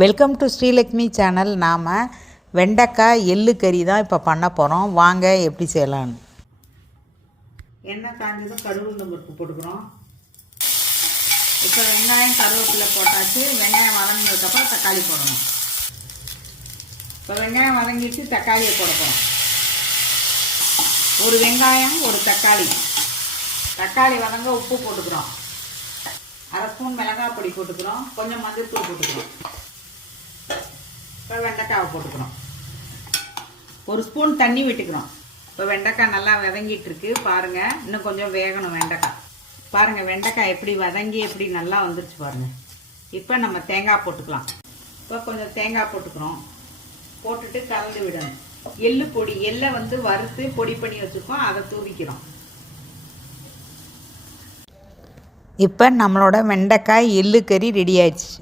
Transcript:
Welcome to Srilakshmi channel. நாம் வெண்டைக்காய் எள்ளு கறி தான் இப்போ பண்ண போகிறோம். வாங்க எப்படி செய்யலான்னு. எண்ணெய் காஞ்சதும் கடுகு பருப்பு போட்டுக்கிறோம். இப்போ வெங்காயம் கருவேப்பிலை போட்டாச்சு. வெங்காயம் வதங்கினதுக்கப்புறம் தக்காளி போடணும். இப்போ வெங்காயம் வதங்கிட்டு தக்காளியை போட போகிறோம். ஒரு வெங்காயம் ஒரு தக்காளி. தக்காளி வதங்க உப்பு போட்டுக்கிறோம். அரை ஸ்பூன் மிளகாய் பொடி போட்டுக்கிறோம். கொஞ்சம் மஞ்சள் தூள் போட்டுக்கிறோம். இப்போ வெண்டைக்காவை போட்டுக்கிறோம். ஒரு ஸ்பூன் தண்ணி விட்டுக்கிறோம். இப்போ வெண்டைக்காய் நல்லா வதங்கிட்டுருக்கு பாருங்கள். இன்னும் கொஞ்சம் வேகணும் வெண்டைக்காய். பாருங்கள் வெண்டைக்காய் எப்படி வதங்கி எப்படி நல்லா வந்துருச்சு பாருங்கள். இப்போ நம்ம தேங்காய் போட்டுக்கலாம். இப்போ கொஞ்சம் தேங்காய் போட்டுக்கிறோம். போட்டுட்டு கலந்து விடணும். எள்ளு பொடி, எள்ளை வறுத்து பொடி பண்ணி வச்சுருக்கோம், அதை தூவிக்கிறோம். இப்போ நம்மளோட வெண்டைக்காய் எள்ளு கறி ரெடி ஆயிடுச்சு.